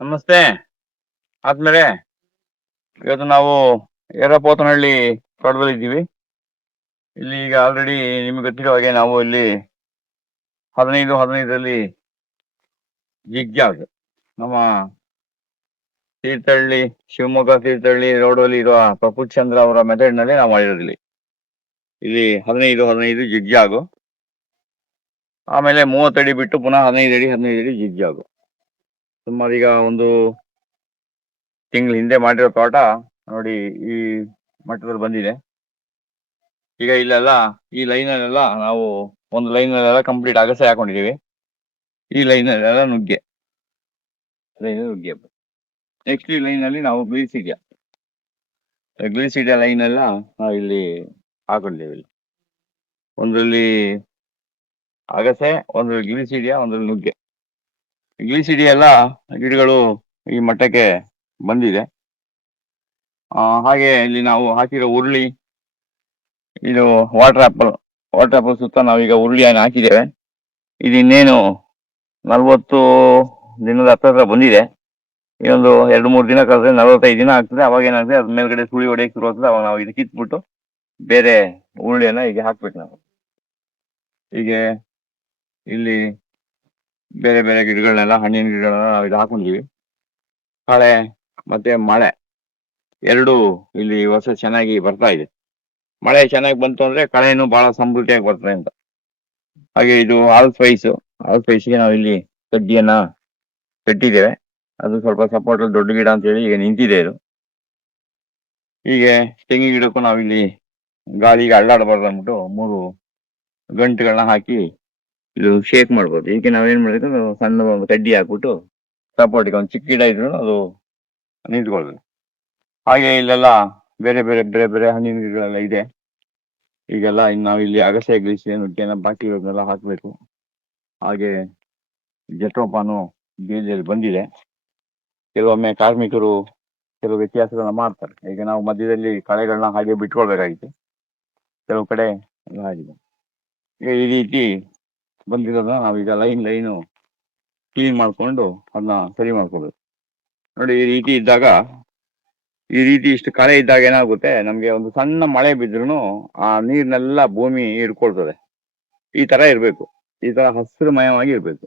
ನಮಸ್ತೆ ಆದ್ಮೇಲೆ ಇವತ್ತು ನಾವು ಯರಪೋತನಹಳ್ಳಿ ತೋಟದಲ್ಲಿ ಇದ್ದೀವಿ. ಇಲ್ಲಿ ಈಗ ಆಲ್ರೆಡಿ ನಿಮ್ಗೆ ಗೊತ್ತಿರೋ ಹಾಗೆ ನಾವು ಇಲ್ಲಿ 15 ಜಿಗ್ಜಾಗ್ ನಮ್ಮ ತೀರ್ಥಹಳ್ಳಿ ಶಿವಮೊಗ್ಗ ತೀರ್ಥಹಳ್ಳಿ ರೋಡಲ್ಲಿ ಇರುವ ಪ್ರಫುಲ್ ಚಂದ್ರ ಅವರ ಮೆಥಡ್ ನಲ್ಲಿ ನಾವು ಮಾಡಿರೋದಿಲ್ಲಿ. ಇಲ್ಲಿ 15 ಜಿಗ್ಜಾಗು, ಆಮೇಲೆ 30 ಅಡಿ ಬಿಟ್ಟು ಪುನಃ 15 ಅಡಿ ಜಿಗ್ಜಾಗು. ಸುಮಾರು ಈಗ ಒಂದು ತಿಂಗಳ ಹಿಂದೆ ಮಾಡಿರೋ ತೋಟ ನೋಡಿ ಈ ಮಟ್ಟದಲ್ಲಿ ಬಂದಿದೆ. ಈಗ ಇಲ್ಲೆಲ್ಲ ಈ ಲೈನಲ್ಲೆಲ್ಲ ನಾವು ಒಂದು ಲೈನಲ್ಲೆಲ್ಲ ಕಂಪ್ಲೀಟ್ ಅಗಸೆ ಹಾಕೊಂಡಿದೀವಿ. ಈ ಲೈನಲ್ಲೆಲ್ಲ ನುಗ್ಗೆ ನೆಕ್ಸ್ಟ್ ಈ ಲೈನಲ್ಲಿ ನಾವು ಗ್ಲೀಸಿಡಿಯಾ ಲೈನ್ ಎಲ್ಲ ನಾವು ಇಲ್ಲಿ ಹಾಕೊಂಡಿದ್ದೀವಿ. ಒಂದ್ರಲ್ಲಿ ಅಗಸೆ, ಒಂದ್ರಲ್ಲಿ ಗ್ಲೀಸಿಡಿಯಾ, ಒಂದ್ರಲ್ಲಿ ನುಗ್ಗೆ. ಗ್ಲೀಸಿಡಿಯಾ ಎಲ್ಲ ಗಿಡಗಳು ಈ ಮಟ್ಟಕ್ಕೆ ಬಂದಿದೆ. ಹಾಗೆ ಇಲ್ಲಿ ನಾವು ಹಾಕಿರೋ ಉರುಳಿ, ಇದು ವಾಟರ್ ಆಪಲ್ ಸುತ್ತ ನಾವೀಗ ಉರುಳಿಯನ್ನು ಹಾಕಿದ್ದೇವೆ. ಇದು ಇನ್ನೇನು 40 ದಿನದ ಹತ್ರ ಬಂದಿದೆ. ಇನ್ನೊಂದು 2-3 ದಿನ ಕಳೆದ್ರೆ 45 ದಿನ ಆಗ್ತದೆ. ಅವಾಗ ಏನಾಗ್ತದೆ, ಅದ್ರ ಮೇಲ್ಗಡೆ ಸುಳಿ ಹೊಡೆಯಕ್ಕೆ ಶುರು ಆಗ್ತದೆ. ಅವಾಗ ನಾವು ಇದು ಕಿತ್ಬಿಟ್ಟು ಬೇರೆ ಉರುಳಿಯನ್ನ ಈಗ ಹಾಕ್ಬೇಕು ನಾವು. ಹೀಗೆ ಇಲ್ಲಿ ಬೇರೆ ಬೇರೆ ಗಿಡಗಳನ್ನೆಲ್ಲ, ಹಣ್ಣಿನ ಗಿಡಗಳನ್ನ ನಾವು ಇದು ಹಾಕೊಂಡಿವಿ. ಕಳೆ ಮತ್ತೆ ಮಳೆ ಎರಡು ಇಲ್ಲಿ ವರ್ಷ ಚೆನ್ನಾಗಿ ಬರ್ತಾ ಇದೆ. ಮಳೆ ಚೆನ್ನಾಗಿ ಬಂತು ಅಂದ್ರೆ ಕಳೆನು ಬಹಳ ಸಮೃದ್ಧಿಯಾಗಿ ಬರ್ತದೆ ಅಂತ. ಹಾಗೆ ಇದು ಆಲ್ಸ್ಪೈಸ್ಗೆ ನಾವು ಇಲ್ಲಿ ಕಡ್ಡಿಯನ್ನ ಕಟ್ಟಿದ್ದೇವೆ. ಅದು ಸ್ವಲ್ಪ ಸಪೋರ್ಟ್ ದೊಡ್ಡ ಗಿಡ ಅಂತ ಹೇಳಿ ಈಗ ನಿಂತಿದೆ ಇದು. ಹೀಗೆ ತೆಂಗಿನ ಗಿಡಕ್ಕೂ ನಾವಿಲ್ಲಿ ಗಾಳಿಗೆ ಅಳ್ಳಾಡಬಾರ್ದು ಅಂದ್ಬಿಟ್ಟು 3 ಗಂಟುಗಳನ್ನ ಹಾಕಿ ಇದು ಶೇಕ್ ಮಾಡ್ಬೋದು. ಈಗ ನಾವೇನ್ ಮಾಡಿದ್ರು, ಸಣ್ಣ ಒಂದು ಕಡ್ಡಿ ಹಾಕ್ಬಿಟ್ಟು ಸಪೋರ್ಟಿಗೆ ಒಂದು ಚಿಕ್ಕ ಗಿಡ ಇದ್ರು ಅದು ನಿಂತ್ಕೊಳ್ತದೆ. ಹಾಗೆ ಇಲ್ಲೆಲ್ಲ ಬೇರೆ ಬೇರೆ ಬೇರೆ ಬೇರೆ ಹಣ್ಣಿನ ಗಿಡಗಳೆಲ್ಲ ಇದೆ. ಈಗೆಲ್ಲ ಇನ್ನು ನಾವು ಇಲ್ಲಿ ಅಗಸೆ ನುಗ್ಗೆನ ಬಾಕಿ ಇರೋದನ್ನೆಲ್ಲ ಹಾಕ್ಬೇಕು. ಹಾಗೆ ಜಟ್ರೋಪಾನು ಬೀಜದಲ್ಲಿ ಬಂದಿದೆ. ಕೆಲವೊಮ್ಮೆ ಕಾರ್ಮಿಕರು ಕೆಲವು ವ್ಯತ್ಯಾಸಗಳನ್ನ ಮಾಡ್ತಾರೆ. ಈಗ ನಾವು ಮಧ್ಯದಲ್ಲಿ ಕಳೆಗಳನ್ನ ಹಾಗೆ ಬಿಟ್ಕೊಳ್ಬೇಕಾಗಿತ್ತು, ಕೆಲವು ಕಡೆ ಎಲ್ಲ ಆಗಿದೆ. ಈಗ ಈ ರೀತಿ ಬಂದಿರೋದನ್ನ ನಾವೀಗ ಲೈನು ಕ್ಲೀನ್ ಮಾಡ್ಕೊಂಡು ಅದನ್ನ ಸರಿ ಮಾಡ್ಕೋಬೇಕು. ನೋಡಿ, ಈ ರೀತಿ ಇಷ್ಟು ಕಳೆ ಇದ್ದಾಗ ಏನಾಗುತ್ತೆ, ನಮ್ಗೆ ಒಂದು ಸಣ್ಣ ಮಳೆ ಬಿದ್ರೂ ಆ ನೀರ್ನೆಲ್ಲ ಭೂಮಿ ಹಿಡ್ಕೊಳ್ತದೆ. ಈ ತರ ಇರ್ಬೇಕು, ಈ ತರ ಹಸಿರುಮಯವಾಗಿ ಇರ್ಬೇಕು.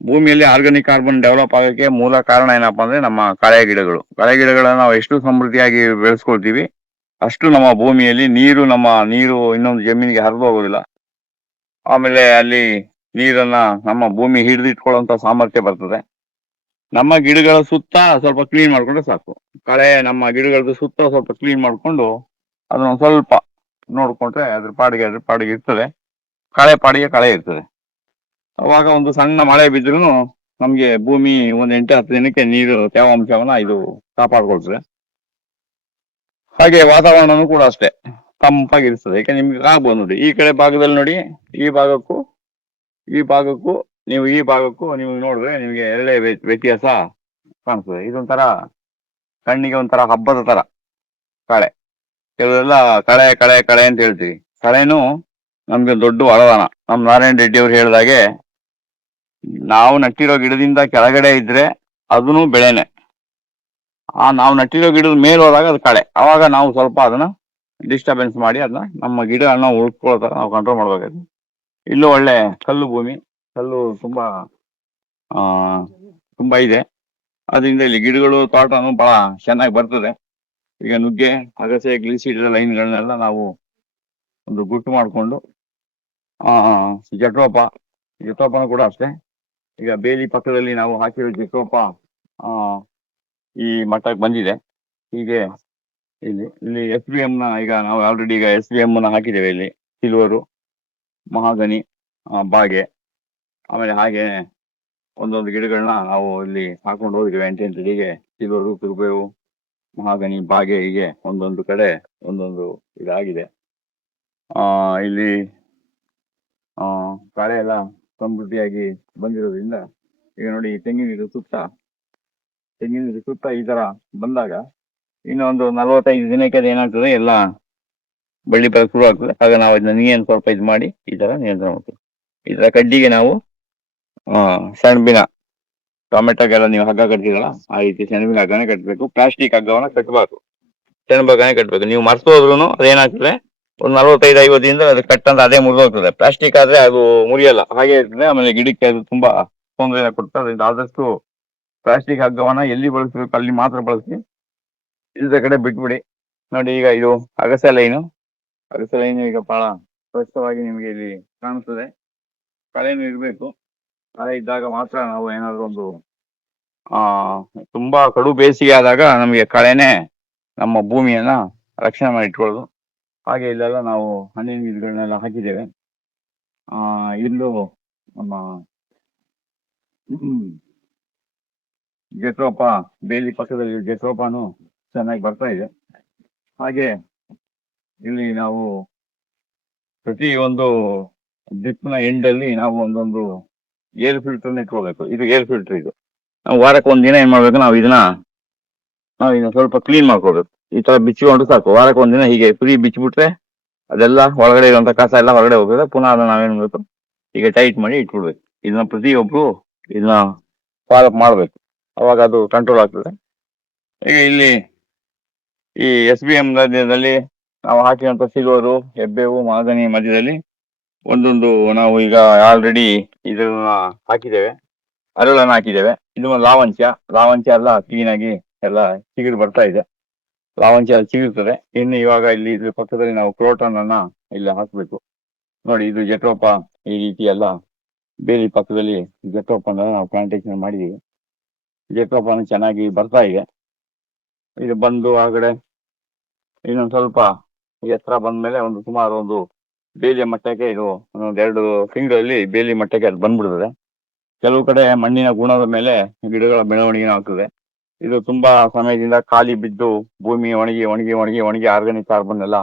ಭೂಮಿಯಲ್ಲಿ ಆರ್ಗಾನಿಕ್ ಕಾರ್ಬನ್ ಡೆವಲಪ್ ಆಗೋಕ್ಕೆ ಮೂಲ ಕಾರಣ ಏನಪ್ಪಾ ಅಂದ್ರೆ ನಮ್ಮ ಕಳೆ ಗಿಡಗಳನ್ನ ನಾವು ಎಷ್ಟು ಸಮೃದ್ಧಿಯಾಗಿ ಬೆಳೆಸ್ಕೊಳ್ತೀವಿ ಅಷ್ಟು ನಮ್ಮ ಭೂಮಿಯಲ್ಲಿ ನೀರು ಇನ್ನೊಂದು ಜಮೀನಿಗೆ ಹರಿದು ಹೋಗೋದಿಲ್ಲ. ಆಮೇಲೆ ಅಲ್ಲಿ ನೀರನ್ನ ನಮ್ಮ ಭೂಮಿ ಹಿಡಿದಿಟ್ಕೊಳ್ಳುವಂತ ಸಾಮರ್ಥ್ಯ ಬರ್ತದೆ. ನಮ್ಮ ಗಿಡಗಳ ಸುತ್ತ ಸ್ವಲ್ಪ ಕ್ಲೀನ್ ಮಾಡ್ಕೊಂಡ್ರೆ ಸಾಕು. ಕಳೆ ನಮ್ಮ ಗಿಡಗಳದ್ದು ಸುತ್ತ ಸ್ವಲ್ಪ ಕ್ಲೀನ್ ಮಾಡ್ಕೊಂಡು ಅದನ್ನ ಸ್ವಲ್ಪ ನೋಡ್ಕೊಂಡ್ರೆ ಅದ್ರ ಪಾಡಿಗೆ ಇರ್ತದೆ. ಕಳೆ ಇರ್ತದೆ. ಅವಾಗ ಒಂದು ಸಣ್ಣ ಮಳೆ ಬಿದ್ರೂ ನಮ್ಗೆ ಭೂಮಿ ಒಂದು 8-10 ದಿನಕ್ಕೆ ನೀರು ತೇವಾಂಶವನ್ನ ಇದು ಕಾಪಾಡ್ಕೊಳ್ತದೆ. ಹಾಗೆ ವಾತಾವರಣನೂ ಕೂಡ ಅಷ್ಟೇ ತಂಪಾಗಿರ್ತದೆ. ಯಾಕೆ ನಿಮ್ಗೆ ಆಗ್ಬೋದು ನೋಡಿ, ಈ ಕಡೆ ಭಾಗದಲ್ಲಿ ನೋಡಿ, ಈ ಭಾಗಕ್ಕೂ ನೀವು ನೋಡಿದ್ರೆ ನಿಮ್ಗೆ ಒಳ್ಳೆ ವ್ಯತ್ಯಾಸ ಕಾಣಿಸ್ತದೆ. ಇದೊಂಥರ ಕಣ್ಣಿಗೆ ಒಂಥರ ಹಬ್ಬದ ತರ ಕಳೆ. ಕೆಲವೆಲ್ಲ ಕಳೆ ಕಳೆ ಕಳೆ ಅಂತ ಹೇಳ್ತೀವಿ. ಕಳೆನೂ ನಮ್ಗೆ ದೊಡ್ಡ ವರದಾನ. ನಮ್ ನಾರಾಯಣ ರೆಡ್ಡಿ ಅವ್ರು ಹೇಳಿದಾಗೆ, ನಾವು ನಟ್ಟಿರೋ ಗಿಡದಿಂದ ಕೆಳಗಡೆ ಇದ್ರೆ ಅದನ್ನು ಬೆಳೆನೆ, ನಾವು ನಟ್ಟಿರೋ ಗಿಡದ ಮೇಲೆ ಹೋದಾಗ ಅದು ಕಳೆ. ಅವಾಗ ನಾವು ಸ್ವಲ್ಪ ಅದನ್ನ ಡಿಸ್ಟರ್ಬೆನ್ಸ್ ಮಾಡಿ ಅದನ್ನ ನಮ್ಮ ಗಿಡಗಳನ್ನ ಉಳ್ಕೊಳ್ತಾರೆ, ನಾವು ಕಂಟ್ರೋಲ್ ಮಾಡ್ಬೇಕಾದ್ರೆ. ಇಲ್ಲೂ ಒಳ್ಳೆ ಕಲ್ಲು ತುಂಬಾ ಇದೆ. ಅದರಿಂದ ಇಲ್ಲಿ ಗಿಡಗಳು ತೋಟನು ಬಹಳ ಚೆನ್ನಾಗಿ ಬರ್ತದೆ. ಈಗ ನುಗ್ಗೆ, ಅಗಸೆ, ಗ್ಲಿಸಿಡಿಯಾ ಲೈನ್ಗಳನ್ನೆಲ್ಲ ನಾವು ಒಂದು ಗುಟ್ಟು ಮಾಡಿಕೊಂಡು, ಜಟ್ರೋಪನು ಕೂಡ ಅಷ್ಟೇ. ಈಗ ಬೇಲಿ ಪಕ್ಕದಲ್ಲಿ ನಾವು ಹಾಕಿರೋ ಜಟ್ರೋಪ ಈ ಮಟ್ಟಕ್ಕೆ ಬಂದಿದೆ. ಹೀಗೆ ಇಲ್ಲಿ SBM ಈಗ ನಾವು ಆಲ್ರೆಡಿ SBM ಹಾಕಿದ್ದೇವೆ. ಇಲ್ಲಿ ಸಿಲ್ವರು, ಮಹಾಗನಿ, ಬಾಗೆ, ಆಮೇಲೆ ಹಾಗೆ ಒಂದೊಂದು ಗಿಡಗಳನ್ನ ನಾವು ಇಲ್ಲಿ ಹಾಕೊಂಡು ಹೋಗಿದ್ದೇವೆ. 8 ಅಡಿಗೆ ಸಿಲ್ವರು, ಕುರುಬೇವು, ಮಹಾಗನಿ, ಬಾಗೆ, ಹೀಗೆ ಒಂದೊಂದು ಕಡೆ ಒಂದೊಂದು ಇದಾಗಿದೆ. ಇಲ್ಲಿ ಕಳೆ ಎಲ್ಲ ಸಮೃದ್ಧಿಯಾಗಿ ಬಂದಿರೋದ್ರಿಂದ ಈಗ ನೋಡಿ, ತೆಂಗಿನ ಸುತ್ತ ಈ ತರ ಬಂದಾಗ ಇನ್ನೊಂದು 45 ದಿನಕ್ಕೆ ಅದು ಏನಾಗ್ತದೆ, ಎಲ್ಲ ಬಳ್ಳಿ ಬರಕ್ಕೆ ಶುರು ಆಗ್ತದೆ. ಆಗ ನಾವು ಅದನ್ನ ನೀರನ್ನು ಸ್ವಲ್ಪ ಇದು ಮಾಡಿ ಈ ತರ ನಿಯಂತ್ರಣ ಮಾಡ್ತೀವಿ. ಈ ತರ ಕಡ್ಡಿಗೆ ನಾವು ಸೆಣಬಿನ ಟೊಮೆಟೊಗೆಲ್ಲ ನೀವು ಹಗ್ಗ ಕಟ್ತೀರಲ್ಲ ಆ ರೀತಿ ಸೆಣಬಿನ ಹಗ್ಗನೇ ಕಟ್ಟಬೇಕು. ಪ್ಲಾಸ್ಟಿಕ್ ಹಗ್ಗವನ್ನ ಕಟ್ಟಬಾರ್ದು, ಸೆಣಬು ಹಗ್ಗನೇ ಕಟ್ಟಬೇಕು. ನೀವು ಮರ್ಸೋದ್ರೂ ಅದೇನಾಗ್ತದೆ, ಒಂದು 45-50 ದಿನದಲ್ಲಿ ಅದು ಕಟ್ಟಂತ ಅದೇ ಮುರಿದೋಗ್ತದೆ. ಪ್ಲಾಸ್ಟಿಕ್ ಆದ್ರೆ ಅದು ಮುರಿಯಲ್ಲ, ಹಾಗೆ ಇರ್ತದೆ. ಆಮೇಲೆ ಗಿಡಕ್ಕೆ ಅದು ತುಂಬಾ ತೊಂದರೆ ಕೊಡ್ತದೆ. ಅದರಿಂದ ಆದಷ್ಟು ಪ್ಲಾಸ್ಟಿಕ್ ಹಗ್ಗವನ್ನ ಎಲ್ಲಿ ಬಳಸಬೇಕು ಅಲ್ಲಿ ಮಾತ್ರ ಬಳಸಿ, ಇಲ್ಲದ ಕಡೆ ಬಿಟ್ಬಿಡಿ. ನೋಡಿ ಈಗ ಇದು ಅಗಸೆ ಲೈನು. ಅಗಸೆ ಲೈನು ಈಗ ಬಹಳ ಸ್ಪಷ್ಟವಾಗಿ ನಿಮಗೆ ಇಲ್ಲಿ ಕಾಣುತ್ತದೆ. ಕಳೆನು ಇರಬೇಕು, ಕಳೆ ಇದ್ದಾಗ ಮಾತ್ರ ನಾವು ಏನಾದ್ರು ಒಂದು ಆ ತುಂಬಾ ಕಡು ಬೇಸಿಗೆ ಆದಾಗ ನಮಗೆ ಕಳೆನೆ ನಮ್ಮ ಭೂಮಿಯನ್ನ ರಕ್ಷಣೆ ಮಾಡಿ ಇಟ್ಕೊಳ್ಳೋದು. ಹಾಗೆ ಇಲ್ಲೆಲ್ಲ ನಾವು ಹಣ್ಣಿನ ಗಿಡಗಳನ್ನೆಲ್ಲ ಹಾಕಿದ್ದೇವೆ. ಇಲ್ಲೂ ನಮ್ಮ ಜೇಟ್ರೋಪ ಬೇಲಿ ಪಕ್ಕದಲ್ಲಿ ಜೇಟ್ರೋಪಾನು ಚೆನ್ನಾಗಿ ಬರ್ತಾ ಇದೆ. ಹಾಗೆ ಇಲ್ಲಿ ನಾವು ಪ್ರತಿ ಒಂದು ಡ್ರಿಪ್ನ ಎಂಡಲ್ಲಿ ನಾವು ಒಂದೊಂದು ಏರ್ ಫಿಲ್ಟರ್ನ ಇಟ್ಕೊಳ್ಬೇಕು. ಇದು ಏರ್ ಫಿಲ್ಟರ್. ಇದು ನಾವು ವಾರಕ್ಕೆ ಒಂದಿನ ಏನ್ ಮಾಡ್ಬೇಕು, ನಾವು ಇದನ್ನ ಸ್ವಲ್ಪ ಕ್ಲೀನ್ ಮಾಡ್ಕೊಳ್ಬೇಕು. ಈ ತರ ಬಿಚ್ಚಿಕೊಂಡು ಸಾಕು. ವಾರಕ್ಕೆ ಒಂದಿನ ಹೀಗೆ ಫ್ರೀ ಬಿಚ್ಚಿಬಿಟ್ರೆ ಅದೆಲ್ಲ ಒಳಗಡೆ ಇರುವಂತ ಕಸ ಎಲ್ಲ ಹೊರಗಡೆ ಹೋಗ್ತದೆ. ಪುನಃ ಅದನ್ನ ನಾವೇನ್ ಮಾಡ್ಬೇಕು, ಈಗ ಟೈಟ್ ಮಾಡಿ ಇಟ್ಬಿಡ್ಬೇಕು. ಇದನ್ನ ಪ್ರತಿಯೊಬ್ರು ಇದನ್ನ ಫಾಲೋ ಮಾಡ್ಬೇಕು, ಅವಾಗ ಅದು ಕಂಟ್ರೋಲ್ ಆಗ್ತದೆ. ಈಗ ಇಲ್ಲಿ ಈ SBM ದಲ್ಲಿ ನಾವು ಹಾಕಿರುವಂತ ಸಿಲ್ವರು, ಹೆಬ್ಬೇವು, ಮಾದನಿ ಮಧ್ಯದಲ್ಲಿ ಒಂದೊಂದು ನಾವು ಈಗ ಆಲ್ರೆಡಿ ಇದನ್ನ ಹಾಕಿದ್ದೇವೆ, ಅರಳನ್ನು ಹಾಕಿದ್ದೇವೆ. ಇದು ಲಾವಂಚ ಎಲ್ಲ ಕ್ಲೀನ್ ಆಗಿ ಎಲ್ಲ ಚಿಗುರು ಬರ್ತಾ ಇದೆ. ಲಾವಂಚ ಚಿಗುರ್ತದೆ. ಇನ್ನು ಇವಾಗ ಇಲ್ಲಿ ಇದ್ರ ಪಕ್ಕದಲ್ಲಿ ನಾವು ಕ್ರೋಟನ್ ಅನ್ನ ಇಲ್ಲಿ ಹಾಕ್ಬೇಕು. ನೋಡಿ, ಇದು ಜೆಟ್ರೋಪ ಈ ರೀತಿ ಎಲ್ಲ ಬೇಲಿ ಪಕ್ಕದಲ್ಲಿ ಜೆಟ್ರೋಪನ ನಾವು ಪ್ಲಾಂಟೇಶನ್ ಮಾಡಿದೀವಿ. ಜೆಟ್ರೋಪನ ಚೆನ್ನಾಗಿ ಬರ್ತಾ ಇದೆ. ಇದು ಬಂದು ಆಗಡೆ ಇನ್ನೊಂದು ಸ್ವಲ್ಪ ಎತ್ತರ ಬಂದ್ಮೇಲೆ ಒಂದು ಸುಮಾರು ಒಂದು ಬೇಲಿಯ ಮಟ್ಟಕ್ಕೆ, ಇದು ಒಂದೊಂದು 2 ತಿಂಗಳಲ್ಲಿ ಬೇಲಿ ಮಟ್ಟಕ್ಕೆ ಅದು ಬಂದ್ಬಿಡ್ತದೆ. ಕೆಲವು ಕಡೆ ಮಣ್ಣಿನ ಗುಣದ ಮೇಲೆ ಗಿಡಗಳ ಬೆಳವಣಿಗೆ ಆಗ್ತದೆ. ಇದು ತುಂಬಾ ಸಮಯದಿಂದ ಖಾಲಿ ಬಿದ್ದು ಭೂಮಿ ಒಣಗಿ ಆರ್ಗಾನಿಕ್ ಕಾರ್ಬನ್ ಎಲ್ಲ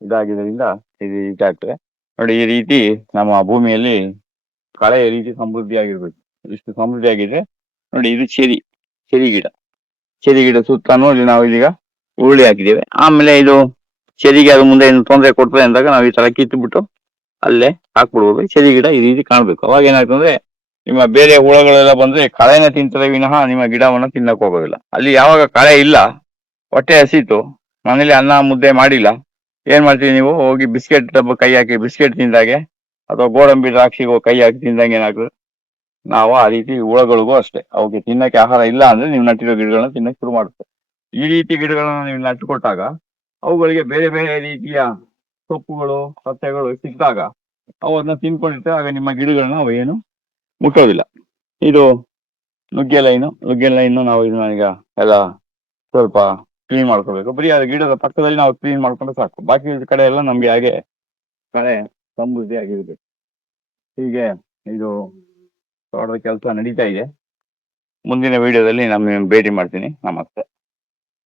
ಇದಾಗಿದ್ದರಿಂದ ಇದು ಇದಾಗ್ತದೆ. ನೋಡಿ, ಈ ರೀತಿ ನಮ್ಮ ಭೂಮಿಯಲ್ಲಿ ಕಳೆ ಈ ರೀತಿ ಸಮೃದ್ಧಿ ಆಗಿರ್ಬೇಕು. ಇಷ್ಟು ಸಮೃದ್ಧಿ ಆಗಿದೆ. ನೋಡಿ, ಇದು ಚೆರಿ ಗಿಡ ಸುತ್ತಾನು ಇಲ್ಲಿ ನಾವು ಇದೀಗ ಉರುಳಿ ಹಾಕಿದ್ದೇವೆ. ಆಮೇಲೆ ಇದು ಚೆರಿಗೆ ಅದು ಮುಂದೆ ಏನು ತೊಂದರೆ ಕೊಡ್ತದೆ ಅಂದಾಗ ನಾವು ಈ ತರ ಕಿತ್ತುಬಿಟ್ಟು ಅಲ್ಲೇ ಹಾಕ್ಬಿಡ್ಬೋದು. ಚೆರಿ ಗಿಡ ಈ ರೀತಿ ಕಾಣ್ಬೇಕು. ಅವಾಗ ಏನಾಗ್ತದೆ, ನಿಮ್ಮ ಬೇರೆ ಹುಳಗಳೆಲ್ಲ ಬಂದ್ರೆ ಕಳೆನ ತಿಂತದೆ ವಿನಃ ನಿಮ್ಮ ಗಿಡವನ್ನ ತಿನ್ನಕ್ ಹೋಗೋದಿಲ್ಲ. ಅಲ್ಲಿ ಯಾವಾಗ ಕಳೆ ಇಲ್ಲ, ಹೊಟ್ಟೆ ಹಸಿತು, ಮನೇಲಿ ಅನ್ನ ಮುದ್ದೆ ಮಾಡಿಲ್ಲ, ಏನ್ ಮಾಡ್ತೀವಿ ನೀವು, ಹೋಗಿ ಬಿಸ್ಕೆಟ್ ಡಬ್ಬ ಕೈ ಹಾಕಿ ಬಿಸ್ಕೆಟ್ ತಿಂದಾಗೆ ಅಥವಾ ಗೋಡಂಬಿ ದ್ರಾಕ್ಷಿಗೂ ಕೈ ಹಾಕಿ ತಿಂದಂಗೆ ಏನಾಗ್ತದೆ, ನಾವು ಆ ರೀತಿ ಹುಳಗಳಿಗೂ ಅಷ್ಟೇ, ಅವಕ್ಕೆ ತಿನ್ನಕ್ಕೆ ಆಹಾರ ಇಲ್ಲ ಅಂದ್ರೆ ನೀವು ನಟ್ಟಿರೋ ಗಿಡಗಳನ್ನ ತಿನ್ನಕ್ಕೆ ಶುರು ಮಾಡುತ್ತೆ. ಈ ರೀತಿ ಗಿಡಗಳನ್ನ ನೀವು ನಟ್ಟುಕೊಟ್ಟಾಗ ಅವುಗಳಿಗೆ ಬೇರೆ ಬೇರೆ ರೀತಿಯ ಸೊಪ್ಪುಗಳು, ಸಸ್ಯಗಳು ಸಿಕ್ಕಿದಾಗ ಅವನ್ನ ತಿನ್ಕೊಂಡಿರ್ತವೆ. ಆಗ ನಿಮ್ಮ ಗಿಡಗಳನ್ನ ಅವು ಏನು ಮುಟ್ಟೋದಿಲ್ಲ. ಇದು ನುಗ್ಗೆ ಲೈನು ನಾವು ಇದನ್ನ ಈಗ ಎಲ್ಲ ಸ್ವಲ್ಪ ಕ್ಲೀನ್ ಮಾಡ್ಕೋಬೇಕು. ಬರೀ ಅದು ಗಿಡದ ಪಕ್ಕದಲ್ಲಿ ನಾವು ಕ್ಲೀನ್ ಮಾಡ್ಕೊಂಡ್ರೆ ಸಾಕು. ಬಾಕಿ ಕಡೆ ಎಲ್ಲ ನಮ್ಗೆ ಹಾಗೆ ಕಳೆ ಸಮೃದ್ಧಿ ಆಗಿರ್ಬೇಕು. ಹೀಗೆ ಇದು ತೋಟದ ಕೆಲಸ ನಡೀತಾ ಇದೆ. ಮುಂದಿನ ವಿಡಿಯೋದಲ್ಲಿ ನಾನು ಭೇಟಿ ಮಾಡ್ತೀನಿ. ನಮಸ್ತೆ.